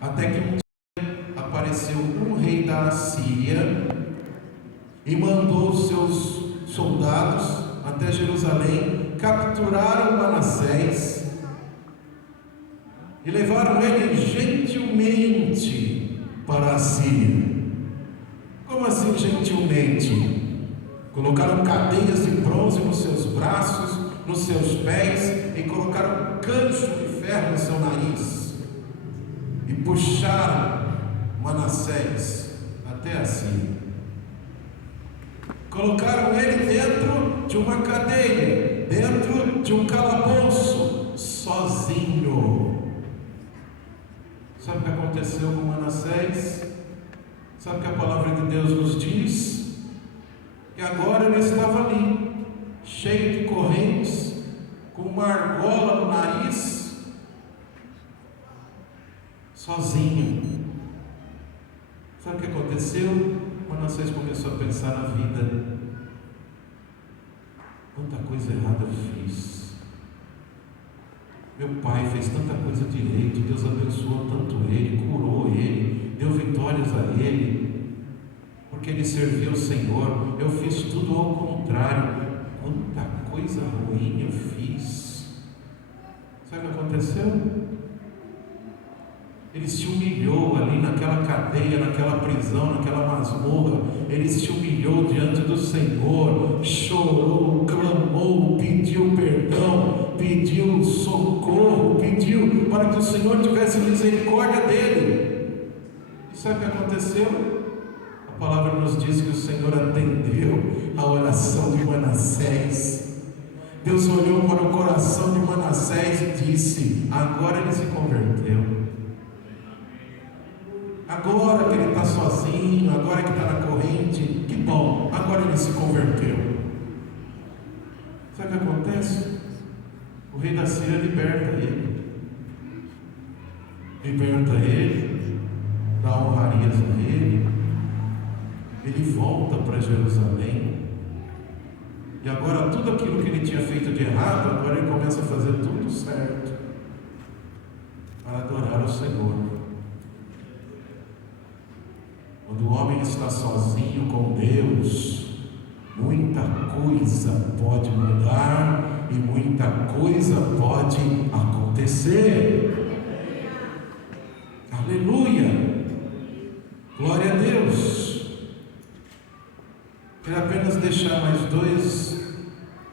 Até que um dia apareceu um rei da Assíria e mandou os seus soldados até Jerusalém, capturaram Manassés e levaram ele gentilmente para a Síria. Como assim gentilmente? Colocaram cadeias de bronze nos seus braços, nos seus pés, e colocaram gancho de ferro no seu nariz e puxaram Manassés até a Síria. Colocaram ele dentro de uma cadeia, dentro de um calabouço, sozinho. Sabe o que aconteceu com Manassés? Sabe o que a palavra de Deus nos diz? Que agora ele estava ali, cheio de correntes, com uma argola no nariz, sozinho. Sabe o que aconteceu? Manassés começou a pensar na vida. Quanta coisa errada eu fiz. Meu pai fez tanta coisa direito, Deus abençoou tanto ele, curou ele, deu vitórias a ele, porque ele serviu o Senhor. Eu fiz tudo ao contrário. Quanta coisa ruim eu fiz. Sabe o que aconteceu? Ele se humilhou ali naquela cadeia, naquela prisão, naquela masmorra. Ele se humilhou diante do Senhor, chorou, clamou, pediu perdão, pediu socorro, pediu para que o Senhor tivesse misericórdia dele. E sabe o que aconteceu? A palavra nos diz que o Senhor atendeu a oração de Manassés. Deus olhou para o coração de Manassés e disse: agora ele se converteu. Agora que ele está sozinho, agora que está na corrente, que bom, agora ele se converteu. Sabe o que acontece? O rei da Síria liberta ele, dá honrarias a ele volta para Jerusalém, e agora tudo aquilo que ele tinha feito de errado, agora ele começa a fazer tudo certo, para adorar o Senhor. Quando o homem está sozinho com Deus, muita coisa pode mudar e muita coisa pode acontecer. Aleluia! Glória a Deus! Quero apenas deixar mais 2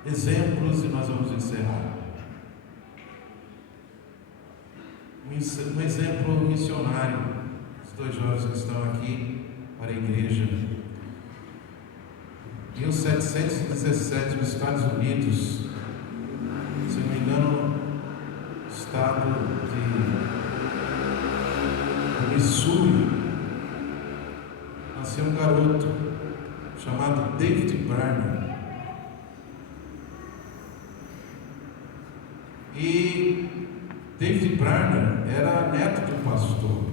exemplos e nós vamos encerrar. Um exemplo missionário. Os 2 jovens que estão aqui para a igreja. Em 1717, nos Estados Unidos, se não me engano, estado de Missouri, nasceu um garoto chamado David Brainerd. E David Brainerd era neto de um pastor.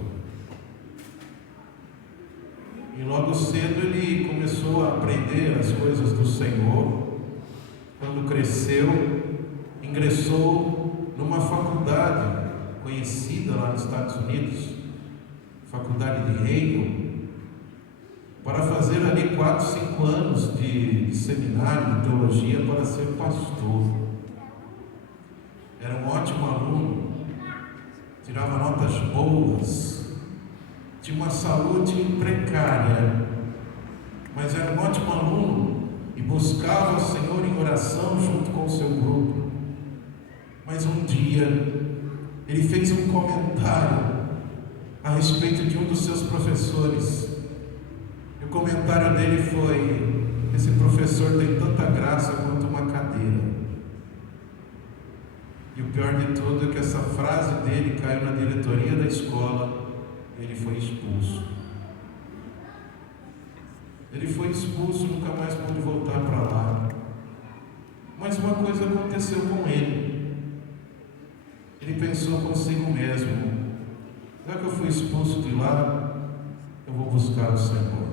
E logo cedo ele começou a aprender as coisas do Senhor. Quando cresceu, ingressou numa faculdade conhecida lá nos Estados Unidos, faculdade de Yale, para fazer ali 4, 5 anos de seminário de teologia para ser pastor. Era um ótimo aluno, tirava notas boas, tinha uma saúde precária, mas era um ótimo aluno e buscava o Senhor em oração junto com o seu grupo. Mas um dia ele fez um comentário a respeito de um dos seus professores, e o comentário dele foi: esse professor tem tanta graça quanto uma cadeira. E o pior de tudo é que essa frase dele caiu na diretoria da escola. Ele foi expulso. Ele foi expulso, nunca mais pôde voltar para lá. Mas uma coisa aconteceu com ele. Ele pensou consigo mesmo: já que eu fui expulso de lá, eu vou buscar o Senhor.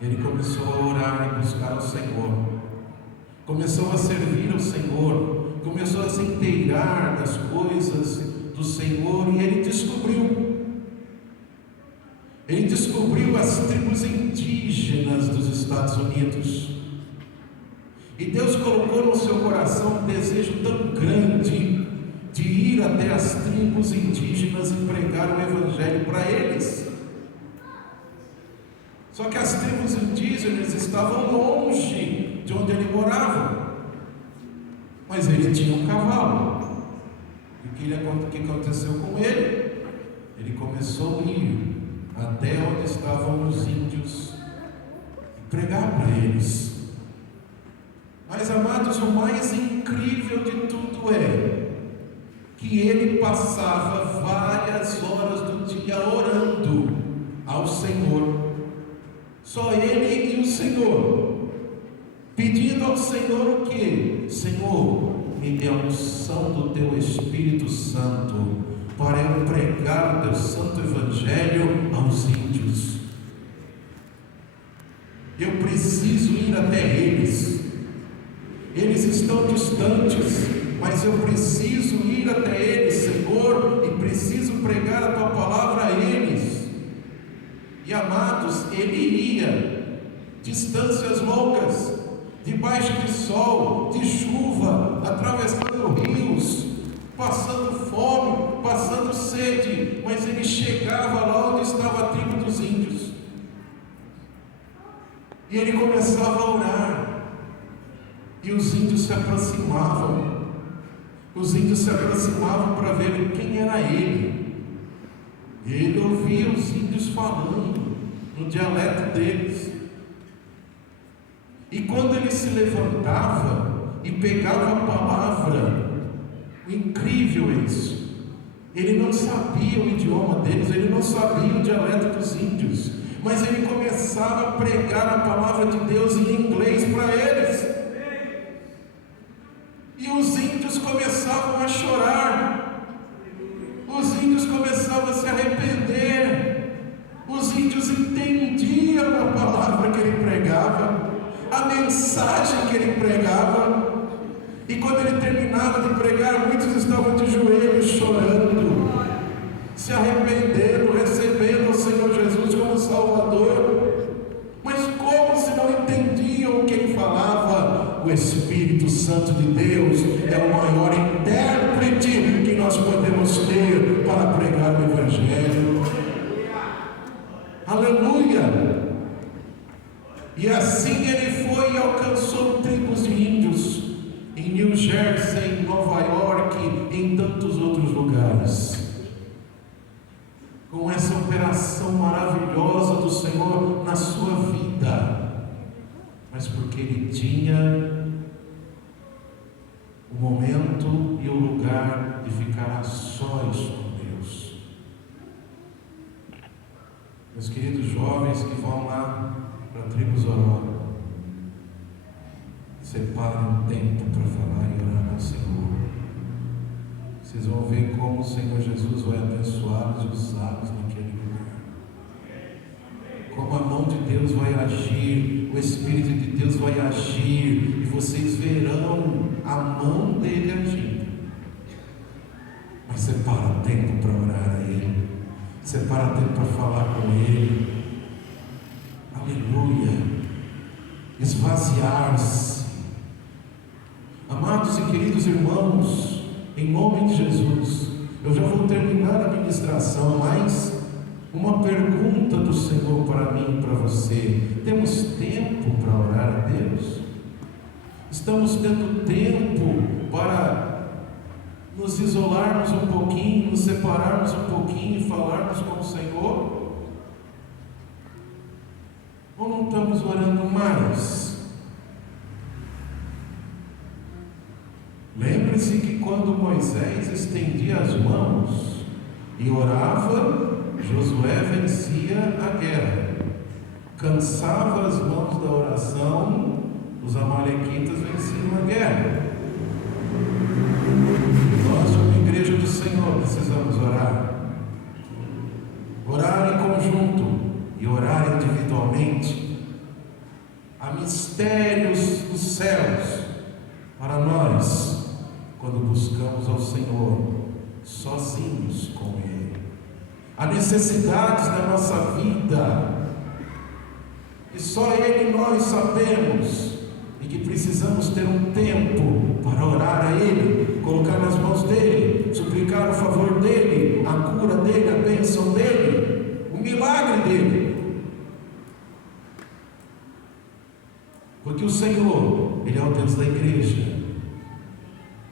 Ele começou a orar e buscar o Senhor. Começou a servir ao Senhor. Começou a se inteirar das coisas do Senhor, e ele tribos indígenas dos Estados Unidos. E Deus colocou no seu coração um desejo tão grande de ir até as tribos indígenas e pregar o Evangelho para eles. Só que as tribos indígenas estavam longe de onde ele morava. Mas ele tinha um cavalo. E o que aconteceu com ele? Ele começou a ir até onde estavam os índios e pregar para eles. Mas, amados, o mais incrível de tudo é que ele passava várias horas do dia orando ao Senhor. Só ele e o Senhor, pedindo ao Senhor o quê? Senhor, me dê a unção do Teu Espírito Santo para eu pregar o Teu Santo Evangelho aos índios. Eu preciso ir até eles. Eles estão distantes, mas eu preciso ir até eles, Senhor, e preciso pregar a Tua palavra a eles. E, amados, ele ia distâncias longas, debaixo de sol, de chuva, atravessando rios, passando fome, passando sede, mas ele chegava lá onde estava a tribo dos índios, e ele começava a orar, e os índios se aproximavam. Os índios se aproximavam para ver quem era ele. Ele ouvia os índios falando no dialeto deles. E quando ele se levantava e pegava a palavra, o incrível é isso, ele não sabia o idioma deles, ele não sabia o dialeto dos índios, mas ele começava a pregar a palavra de Deus em inglês para eles. E os índios começavam a chorar, os índios começavam a se arrepender, os índios entendiam a palavra que ele pregava, a mensagem que ele pregava, e quando ele terminava de pregar, muitos estavam de joelhos chorando, se arrependendo, recebendo o Senhor Jesus como Salvador. Mas como se não entendiam o que ele falava? O Espírito Santo de Deus é o maior intérprete que nós podemos ter para pregar o Evangelho. Aleluia! E assim ele foi e alcançou tribos de índios em New Jersey, em Nova York e em tantos outros lugares. Com essa operação maravilhosa do Senhor na sua vida, mas porque ele tinha o momento e o lugar de ficar a sós com Deus. Meus queridos jovens que vão lá para a tribo Zoró, separem um tempo para falar e orar com o Senhor. Vocês vão ver como o Senhor Jesus vai abençoá-los e usá-los naquele lugar. Como a mão de Deus vai agir, o Espírito de Deus vai agir, e vocês verão a mão dele agindo. Mas separa tempo para orar a Ele, separa tempo para falar com Ele. Aleluia! Esvaziar-se. Amados e queridos irmãos, em nome de Jesus, eu já vou terminar a ministração, mas uma pergunta do Senhor para mim e para você: temos tempo para orar a Deus? Estamos tendo tempo para nos isolarmos um pouquinho, nos separarmos um pouquinho e falarmos com o Senhor? Ou não estamos orando mais? Lembre-se que quando Moisés estendia as mãos e orava, Josué vencia a guerra. Cansava as mãos da oração, os amalequitas venciam a guerra. Nós, como igreja do Senhor, precisamos orar. Orar em conjunto e orar individualmente. Há mistérios dos céus para nós, quando buscamos ao Senhor sozinhos com Ele. Há necessidades da nossa vida e só Ele e nós sabemos, e que precisamos ter um tempo para orar a Ele, colocar nas mãos dEle, suplicar o favor dEle, a cura dEle, a bênção dEle, o milagre dEle. Porque o Senhor, Ele é o Deus da igreja,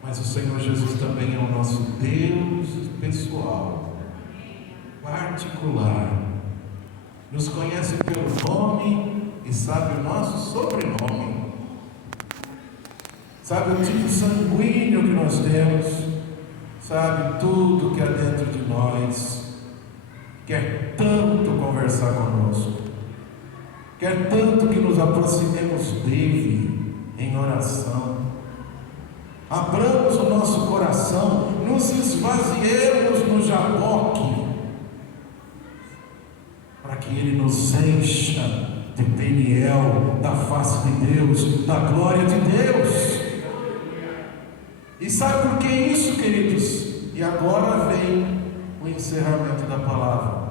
mas o Senhor Jesus também é o nosso Deus pessoal, particular, nos conhece pelo nome e sabe o nosso sobrenome, sabe o tipo sanguíneo que nós temos, sabe tudo que há dentro de nós, quer tanto conversar conosco, quer tanto que nos aproximemos dele em oração, abramos o nosso coração, nos esvaziemos no jaboque, para que Ele nos encha de Peniel, da face de Deus, da glória de Deus. E sabe por que isso, queridos? E agora vem o encerramento da palavra.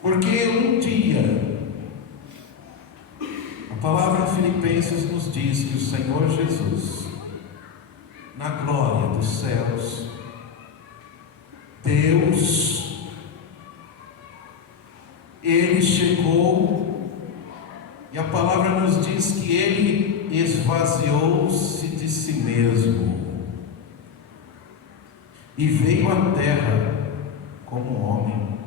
Porque um dia, a palavra em Filipenses nos diz que o Senhor Jesus, na glória dos céus, Deus, Ele chegou, e a palavra nos diz que Ele esvaziou-se de si mesmo e veio à terra como homem.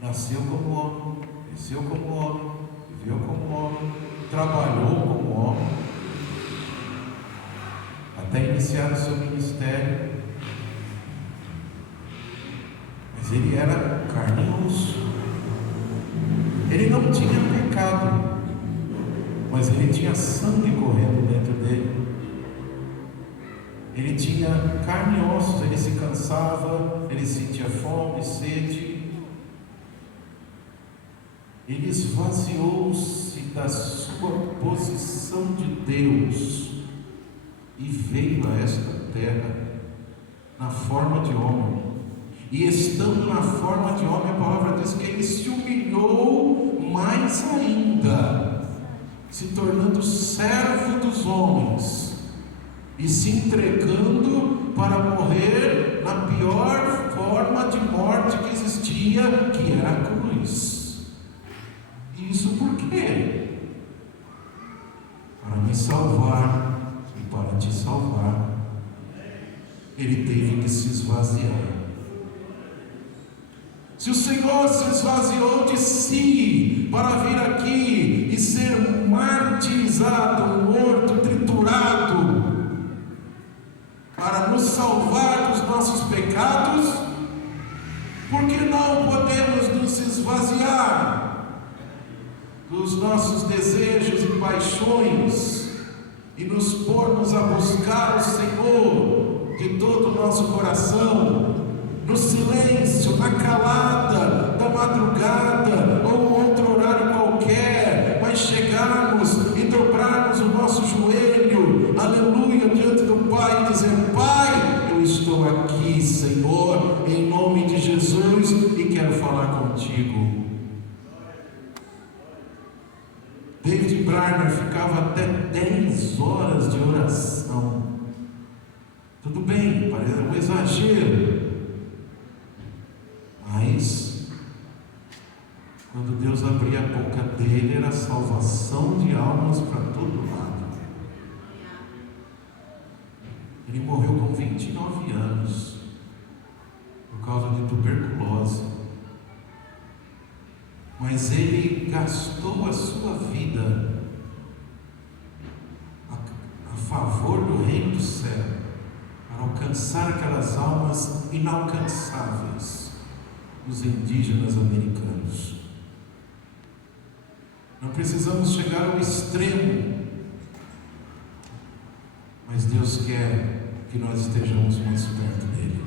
Nasceu como homem, cresceu como homem, viveu como homem, trabalhou como homem, até iniciar o seu ministério. Mas Ele era carne e osso. Ele não tinha pecado, mas Ele tinha sangue correndo dentro dele. Ele tinha carne e ossos, Ele se cansava, Ele sentia fome, sede. Ele esvaziou-se da sua posição de Deus e veio a esta terra na forma de homem. E estando na forma de homem, a palavra diz que Ele se humilhou mais ainda, se tornando servo dos homens e se entregando para morrer na pior forma de morte que existia, que era a cruz. E isso por quê? Para me salvar e para te salvar. Ele teve que se esvaziar. Se o Senhor se esvaziou de si para vir aqui e ser martirizado, morto, triturado, para nos salvar dos nossos pecados, por que não podemos nos esvaziar dos nossos desejos e paixões e nos pormos a buscar o Senhor de todo o nosso coração, no silêncio, na calada da madrugada ou outro horário qualquer, mas chegarmos e dobrarmos o nosso joelho, aleluia, diante do Pai e dizer: Pai, eu estou aqui, Senhor, em nome de Jesus, e quero falar contigo. David Brainerd ficava até 10 horas de oração. Tudo bem, parece um exagero, mas quando Deus abria a boca dele, era salvação de almas para todo lado. Ele morreu com 29 anos por causa de tuberculose, mas ele gastou a sua vida a favor do reino do céu, para alcançar aquelas almas inalcançáveis, os indígenas americanos. Não precisamos chegar ao extremo, mas Deus quer que nós estejamos mais perto dele.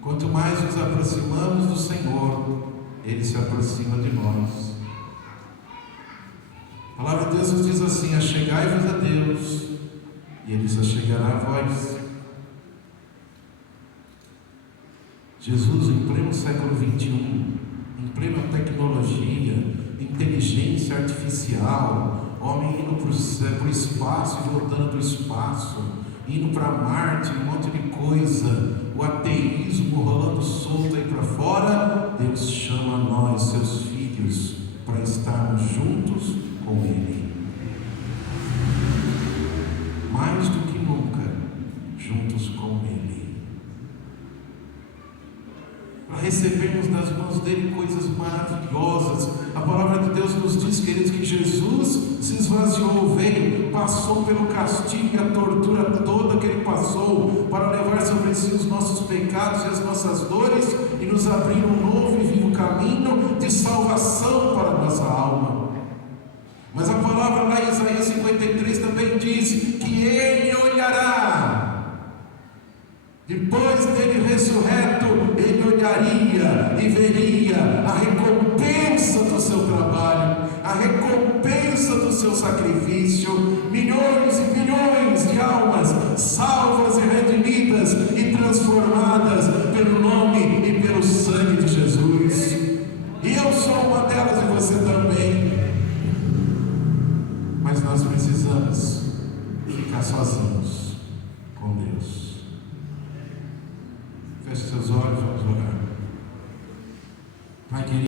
Quanto mais nos aproximamos do Senhor, Ele se aproxima de nós. A palavra de Deus nos diz assim: achegai-vos a Deus, e Ele se achegará a vós. Jesus, em pleno século XXI, em plena tecnologia, inteligência artificial, homem indo para o espaço e voltando do espaço, indo para Marte, um monte de coisa, o ateísmo rolando solto aí para fora, Deus chama nós, seus filhos, para estarmos juntos com Ele. Mais do que nunca, juntos com Ele. Para recebermos das mãos dele coisas maravilhosas. A palavra de Deus nos diz, queridos, que Jesus se esvaziou, veio, passou pelo castigo e a tortura toda que ele passou para levar sobre si os nossos pecados e as nossas dores e nos abrir um novo e vivo caminho de salvação para a nossa alma. Mas a palavra lá em Isaías 53 também diz que ele olhará. Depois dele ressurreto, ele olharia e veria a recompensa do seu trabalho, a recompensa do seu sacrifício, milhões e milhões de almas salvas e redimidas e transformadas pelo nome e pelo sangue de Jesus. E eu sou uma delas e você também. Mas nós precisamos ficar sozinhos com Deus. Feche seus olhos, vamos orar. Pai querido,